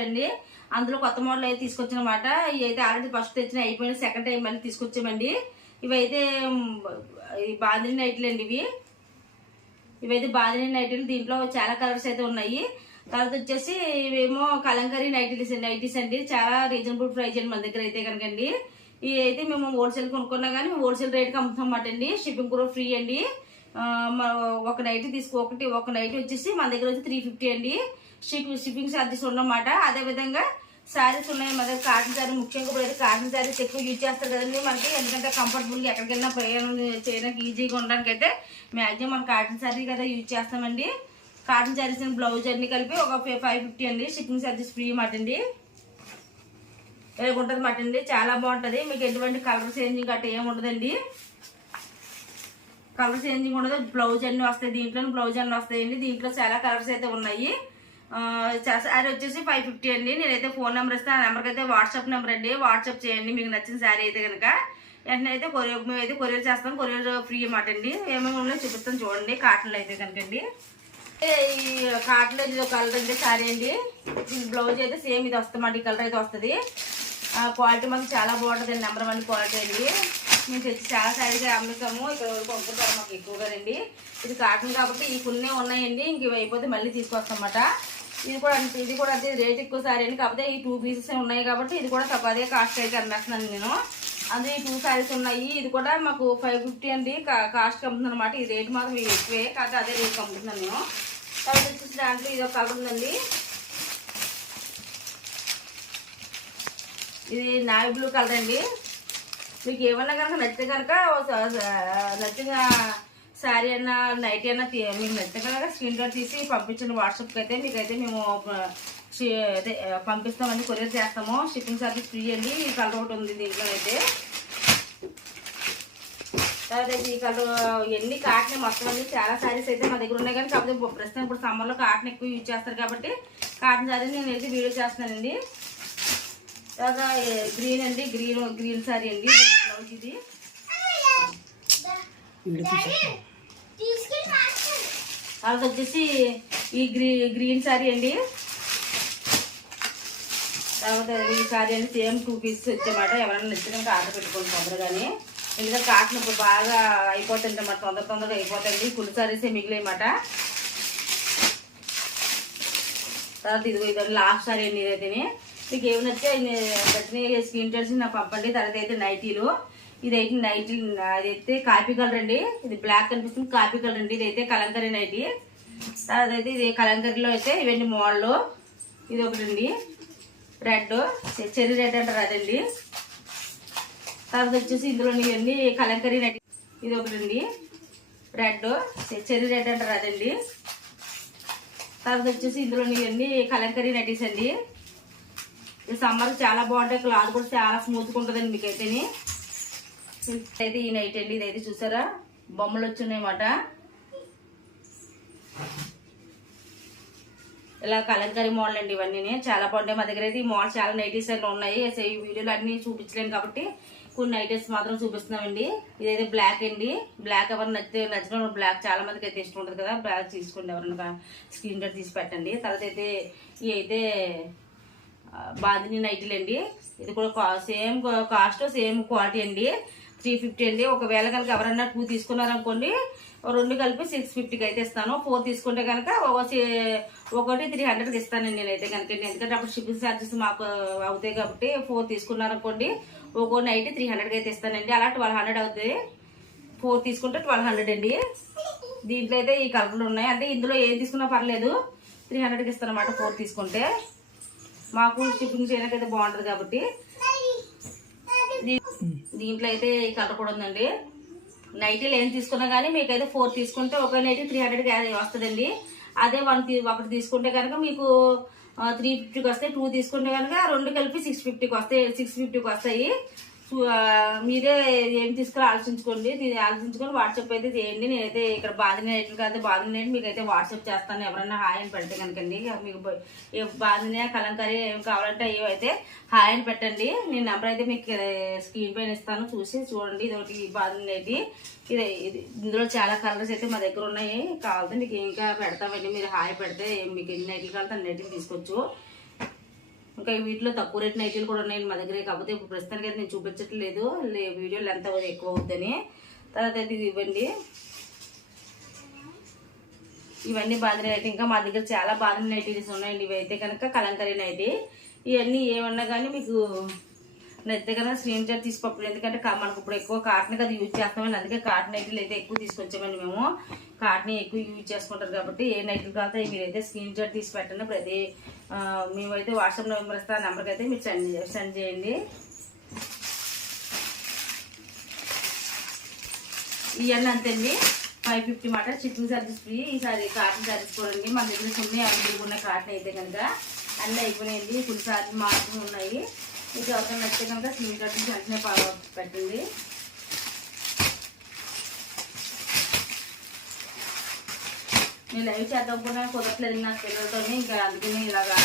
అండి అందులో కొత్త మోడల్ అయితే తీసుకొచ్చానమాట. ఇవి అయితే ఆల్రెడీ ఫస్ట్ తెచ్చిన అయిపోయిన సెకండ్ టైం మళ్ళీ తీసుకొచ్చామండి. ఇవైతే బాందిని నైట్లు అండి. ఇవైతే బాందిని నైట్లు. దీంట్లో చాలా కలర్స్ అయితే ఉన్నాయి. తర్వాత వచ్చేసి ఇవేమో కలంకరీ నైటీస్ అండి. చాలా రీజనబుల్ ప్రైస్ అండి మన దగ్గర అయితే కనుకండి. ఇవి అయితే మేము హోల్సేల్ కొనుక్కున్నా కానీ హోల్సేల్ రేట్కి అమ్ముతాం అన్నమాట అండి. షిప్పింగ్ కూడా ఫ్రీ అండి. ఒక నైట్ ఒక నైట్ వచ్చేసి మన దగ్గర వచ్చి 350 అండి. షిప్పింగ్ ఛార్జెస్ ఉన్నమాట. అదే విధంగా శారీస్ ఉన్నాయి మన దగ్గర. కాటన్ శారీ ముఖ్యంగా ఇప్పుడు అయితే కాటన్ శారీస్ ఎక్కువ యూజ్ చేస్తారు కదండి మనకి. ఎందుకంటే కంఫర్టబుల్గా ఎక్కడికి వెళ్ళినా ప్రయాణం చేయడానికి ఈజీగా ఉండడానికి అయితే మ్యాక్సిమం మనం కాటన్ శారీ కదా యూజ్ చేస్తామండి. కాటన్ శారీస్ అండ్ బ్లౌజ్ అన్ని కలిపి ఒక 550 అండి. షిప్పింగ్ ఛార్జెస్ ఫ్రీ మాట అండి. ఉంటుంది మాట అండి. చాలా బాగుంటుంది. మీకు ఎటువంటి కలర్ చేంజింగ్ గట్రా ఏమి ఉండదండి. కలర్ చేంజింగ్ ఉండదు. బ్లౌజ్ అన్ని వస్తాయి. దీంట్లో బ్లౌజ్ అన్ని వస్తాయండి. దీంట్లో చాలా కలర్స్ అయితే ఉన్నాయి. శారీ వచ్చేసి 550 అండి. నేనైతే ఫోన్ నెంబర్ ఇస్తాను. ఆ నెంబర్కి అయితే వాట్సాప్ నెంబర్ అండి. వాట్సాప్ చేయండి మీకు నచ్చిన శారీ అయితే కనుక. వెంటనే అయితే మేమైతే కొరియర్ చేస్తాం. కొరియర్ ఫ్రీ అన్నమాట అండి. ఏమేమి ఉన్నాయో చూపిస్తాను చూడండి. కాటన్లో అయితే కనుకండి. ఈ కాటన్లో ఇది ఒక కలర్ అంటే శారీ అండి. దీని బ్లౌజ్ అయితే సేమ్ ఇది వస్తుంది. ఈ కలర్ అయితే వస్తుంది. క్వాలిటీ మాకు చాలా బాగుంటుంది అండి. నెంబర్ 1 క్వాలిటీ అండి. మేము తెచ్చి చాలా శారీస్ అమ్ముతాము. ఇక్కడ కొనుక్కుంటారు మాకు ఎక్కువగా అండి. ఇది కాటన్ కాబట్టి ఈ కొన్ని ఉన్నాయండి. ఇంక ఇవి అయిపోతే మళ్ళీ తీసుకొస్తామన్నమాట. ఇది కూడా అంతే రేట్ ఎక్కువ శారీ అండి. కాకపోతే ఈ 2 పీసెస్ ఉన్నాయి కాబట్టి ఇది కూడా తక్కువ అదే కాస్ట్ అయితే అమ్మేస్తున్నాను నేను. అందులో ఈ 2 శారీస్ ఉన్నాయి. ఇది కూడా మాకు 550 అండి కాస్ట్ అమ్ముతుంది అనమాట. ఈ రేట్ మాత్రం ఎక్కువే కాకపోతే అదే రేట్ అమ్ముతున్నాను నేను. తర్వాత వచ్చేసి దాంట్లో ఇది ఒక కలర్ ఉందండి. ఇది నావీ బ్లూ కలర్ అండి. మీకు ఏమన్నా కనుక నచ్చితే కనుక నచ్చిన శారీ అన్నా నైటీ అన్నా మీకు నచ్చితే కనుక స్క్రీన్ షాట్ తీసి పంపించండి వాట్సాప్కి. అయితే మీకైతే మేము పంపిస్తామండి. కొరియర్ చేస్తాము. షిప్పింగ్ ఛార్జెస్ ఫ్రీ అండి. ఈ కలర్ ఒకటి ఉంది దీంట్లో అయితే. తర్వాత ఈ కలర్ ఎన్ని కాటన్ మొత్తం అండి. చాలా శారీస్ అయితే మా దగ్గర ఉన్నాయి. కానీ కాకపోతే ప్రస్తుతం ఇప్పుడు సమ్మర్లో కాటన్ ఎక్కువ యూజ్ చేస్తారు కాబట్టి కాటన్ శారీ నేను అయితే వీడియో చేస్తున్నానండి. తర్వాత గ్రీన్ అండి. గ్రీన్ శారీ అండి. బ్లౌజ్ ఇది. తర్వాత వచ్చేసి ఈ గ్రీన్ శారీ అండి. తర్వాత ఈ శారీ అండి. సేమ్ 2 పీసెస్ వచ్చామాట. ఎవరైనా నచ్చినాక ఆర్డర్ పెట్టుకోండి తొందరగానే. ఎందుకంటే కాటన్ ఇప్పుడు బాగా అయిపోతుంది అన్నమాట. తొందరగా అయిపోతాయండి. ఫుల్ శారీసే మిగిలేమాట. తర్వాత ఇది లాస్ట్ శారీ అండి. ఇదైతే మీకు ఏమి నచ్చినాయి స్క్రీన్ షాట్స్ నాకు పంపండి. తర్వాత అయితే నైటీలు. ఇదైతే నైటీ అదైతే కాపీ కలర్ అండి. ఇది బ్లాక్ కనిపిస్తుంది. కాపీ కలర్ అండి. ఇదైతే కలంకరీ నైటీ. తర్వాత అయితే ఇది కలంకరీలో అయితే ఇవన్నీ మోడల్. ఇది ఒకటండి రెడ్, చెర్రీ రెడ్ అంటారు అదండి. తర్వాత వచ్చేసి ఇందులో ఇవన్నీ కలంకరీ నైటీ. ఇది ఒకటండి రెడ్, చెర్రీ రెడ్ అంటారు అదండి. తర్వాత వచ్చేసి ఇందులో ఇవన్నీ కలంకరీ నైటీస్ అండి. ఈ సమ్మర్ చాలా బాగుంటాయి. క్లాత్ కూడా చాలా స్మూత్గా ఉంటుందండి మీకైతే. అయితే ఈ నైట్ అండి. ఇదైతే చూసారా బొమ్మలు వచ్చినాయన్నమాట. ఇలా కలంకరీ మోడల్ అండి. ఇవన్నీ చాలా బాగుంటాయి మా దగ్గర అయితే. ఈ మోడల్ చాలా నైటీస్ అన్నీ ఉన్నాయి. ఈ వీడియోలో అన్ని చూపించలేను కాబట్టి కొన్ని నైటీస్ మాత్రం చూపిస్తున్నామండి. ఇదైతే బ్లాక్ అండి. బ్లాక్ ఎవరు నచ్చిన బ్లాక్ చాలా మందికి అయితే ఇష్టం ఉంటుంది కదా. బ్లాక్ తీసుకోండి. ఎవరైనా స్క్రీన్ షాట్ తీసి పెట్టండి. తర్వాత అయితే ఇవి అయితే బాందిని నైటీలు అండి. ఇది కూడా సేమ్ కాస్ట్ సేమ్ క్వాలిటీ అండి. 350 అండి. ఒకవేళ కనుక ఎవరన్నా 2 తీసుకున్నారనుకోండి 2 కలిపి 650కి అయితే ఇస్తాను. 4 తీసుకుంటే కనుక ఒకటి 300కి ఇస్తానండి నేనైతే కనుక. ఎందుకంటే అప్పుడు షిప్పింగ్ ఛార్జెస్ మాకు అవుతాయి కాబట్టి 4 తీసుకున్నారనుకోండి ఒక్కో నైట్ 300కి అయితే ఇస్తానండి. అలా 1200 అవుతుంది. 4 తీసుకుంటే 1200 అండి. దీంట్లో అయితే ఈ కలర్లు ఉన్నాయి. అంటే ఇందులో ఏం తీసుకున్నా పర్లేదు 300కి ఇస్తాను అన్నమాట 4 తీసుకుంటే. మాకు షిప్పింగ్ చేయడానికి అయితే బాగుంటుంది కాబట్టి. దీంట్లో అయితే ఈ కలర్ కూడా ఉందండి. నైటీలు ఏం తీసుకున్నా కానీ మీకైతే 4 తీసుకుంటే ఒక నైటీ 300కి వస్తుందండి. అదే ఒకటి తీసుకుంటే కనుక మీకు 350కి వస్తాయి. 2 తీసుకుంటే కనుక 2 కలిపి 650కి వస్తాయి. మీరే ఏం తీసుకోవాలో ఆలోచించుకోండి. ఆలోచించుకొని వాట్సాప్ అయితే చేయండి. నేనైతే ఇక్కడ బాధిన నైట్లు కాదు బాధిన నైట్ మీకు అయితే వాట్సాప్ చేస్తాను. ఎవరైనా హాయ్ అని పెడితే కనుకండి. మీకు బాధిన కలంకరీ ఏం కావాలంటే అవి అయితే హాయ్ అని పెట్టండి. నేను నెంబర్ అయితే మీకు స్క్రీన్ పైన ఇస్తాను. చూసి చూడండి. ఇది ఒకటి బాధిన నైట్. ఇది ఇందులో చాలా కలర్స్ అయితే మా దగ్గర ఉన్నాయి. కావాలంటే మీకు ఇంకా పెడతామండి. మీరు హాయ్ పెడితే మీకు ఎన్ని నైట్లు కావాలంటే అన్ని నైట్లు తీసుకోవచ్చు. ఇంకా వీటిలో తక్కువ రేట్ నైటీలు కూడా ఉన్నాయండి మా దగ్గర. కాకపోతే ఇప్పుడు ప్రస్తుతానికి అయితే నేను చూపించట్లేదు, వీడియోలు ఎంత ఎక్కువ అవుతుందని. తర్వాత అయితే ఇది ఇవ్వండి, ఇవన్నీ బాంధని నైటీ. ఇంకా మా దగ్గర చాలా బాంధని నైటీస్ ఉన్నాయండి. ఇవి అయితే కనుక కలంకరీ నైటీ. ఇవన్నీ ఏమన్నా కానీ మీకు నచ్చితే కనుక స్క్రీన్ షాట్ తీసి పంపండి. ఎందుకంటే మనకు ఇప్పుడు ఎక్కువ కాటన్ కదా యూజ్ చేస్తామని, అందుకే కాటన్ నైటీలు అయితే ఎక్కువ తీసుకొచ్చామండి మేము. కాటన్ ఎక్కువ యూజ్ చేసుకుంటారు కాబట్టి ఏ నైటీలు కావాలో మీరైతే స్క్రీన్ షాట్ తీసి పెట్టండి. ప్రతి మేమైతే వాట్సాప్ నెంబర్ ఇస్తా, ఆ నెంబర్కి అయితే మీరు సెండ్ చేయండి. ఇవన్నీ అంతేండి 550 మాట. Shipping charges free. ఈసారి కాటన్ ఛార్జెస్ కూడా అండి మన దగ్గర ఉన్నాయి. అవైలబుల్ ఉన్న కాటన్ అయితే కనుక అన్నీ అయిపోయినాయండి. ఫుల్ ఛార్జ్ మాత్రమే ఉన్నాయి. మీకు ఎవరికైనా నచ్చితే కనుక స్క్రీన్ షాట్ వెంటనే పెట్టండి. నేను లైవ్ చేద్దాం కూడా కుదరట్లేదు నాకు పిల్లలతో, ఇంకా అందుకని ఇలాగా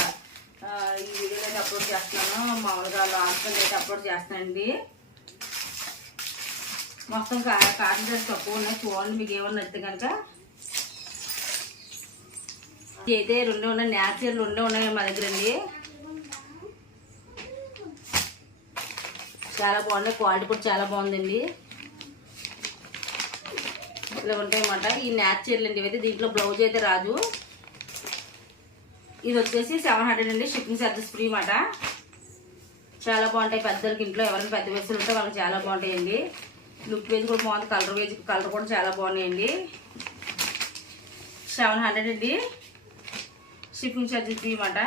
ఈ వీడియోలో అయితే అప్లోడ్ చేస్తున్నాను. మామూలుగా లాస్ట్ అయితే అప్లోడ్ చేస్తానండి. మొత్తం కాటన్ డ్రెస్ తక్కువ ఉన్నాయి, చూడండి. మీకు ఏమన్నా నచ్చితే కనుక అయితే 2 ఉన్నాయి, న్యాచురల్ 2 ఉన్నాయి మా దగ్గర అండి. చాలా బాగున్నాయి, క్వాలిటీ కూడా చాలా బాగుందండి. ఇలా ఉంటాయన్నమాట. ఈ న్యాచురల్ అండి ఇవైతే. దీంట్లో బ్లౌజ్ అయితే రాదు. ఇది వచ్చేసి 700 అండి. షిప్పింగ్ ఛార్జెస్ ఫ్రీ మాట. చాలా బాగుంటాయి. పెద్దలకి ఇంట్లో ఎవరైనా పెద్ద వయసులు ఉంటే వాళ్ళకి చాలా బాగుంటాయండి. లుక్ వేజ్ కూడా బాగుంది, కలర్ కూడా చాలా బాగున్నాయండి. 700 అండి. షిప్పింగ్ ఛార్జెస్ ఫ్రీ మాట.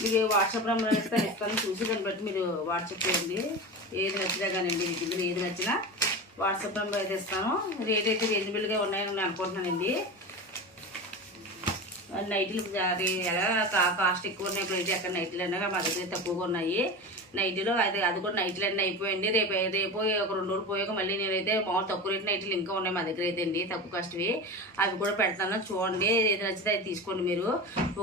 మీకు వాట్సాప్ నెంబర్ ఇస్తాను, చూసి దాన్ని బట్టి మీరు వాట్సాప్ చేయండి. ఏది నచ్చినా కానివ్వండి, మీ దగ్గర ఏది నచ్చినా వాట్సాప్ నెంబర్ అయితే ఇస్తాను. రేట్ అయితే రీజనబుల్గా ఉన్నాయని నేను అనుకుంటున్నానండి. నైటీలు ఎలా కాస్ట్ ఎక్కువ ఉన్నాయి. ఇప్పుడు అయితే అక్కడ నైటీలు అన్నా మా దగ్గర తక్కువగా ఉన్నాయి. నైటీలో అయితే అది కూడా నైట్లు అన్నీ అయిపోయింది. రేపు ఒక 2 రోజులు పోయాక మళ్ళీ నేనైతే మామూలు తక్కువ రేట్ నైట్లు ఇంకా ఉన్నాయి మా దగ్గర అయితే అండి, తక్కువ కాస్ట్వి. అవి కూడా పెడతాను, చూడండి. ఏది నచ్చితే అది తీసుకోండి మీరు.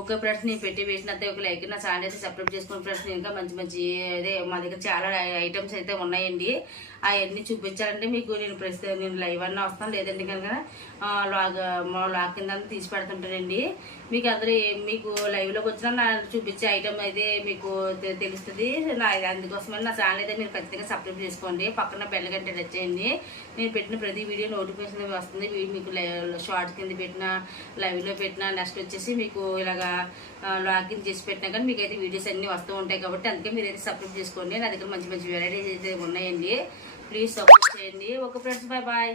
ఒక ఫ్రెండ్స్ నేను పెట్టి వేసినట్టే ఒక లైక్ నా ఛానల్ అయితే సబ్స్క్రైబ్ చేసుకుని ఫ్రెండ్స్. ఇంకా మంచి మంచి అదే మా దగ్గర చాలా ఐటమ్స్ అయితే ఉన్నాయండి. అవన్నీ చూపించాలంటే మీకు నేను లైవ్ అన్నా వస్తాను, లేదంటే కనుక లాగ్ కింద తీసి పెడుతుంటానండి. మీకు అందరూ మీకు లైవ్లోకి వచ్చినా చూపించే ఐటమ్ అయితే మీకు తెలుస్తుంది. అందుకోసమని నా ఛానల్ అయితే మీరు ఖచ్చితంగా సబ్స్క్రైబ్ చేసుకోండి. పక్కన బెల్ గంట టచ్ చేయండి. నేను పెట్టిన ప్రతి వీడియో నోటిఫికేషన్ వస్తుంది. మీకు షార్ట్ కింద పెట్టిన, లైవ్లో పెట్టిన, నెక్స్ట్ వచ్చేసి మీకు ఇలాగా లాగిన్ చేసి పెట్టినా కానీ మీకు అయితే వీడియోస్ అన్నీ వస్తూ ఉంటాయి. కాబట్టి అందుకే మీరు అయితే సబ్స్క్రైబ్ చేసుకోండి. నా దగ్గర మంచి మంచి వెరైటీస్ అయితే ఉన్నాయండి. ప్లీజ్ సపోర్ట్ చేయండి. Okay friends, bye bye.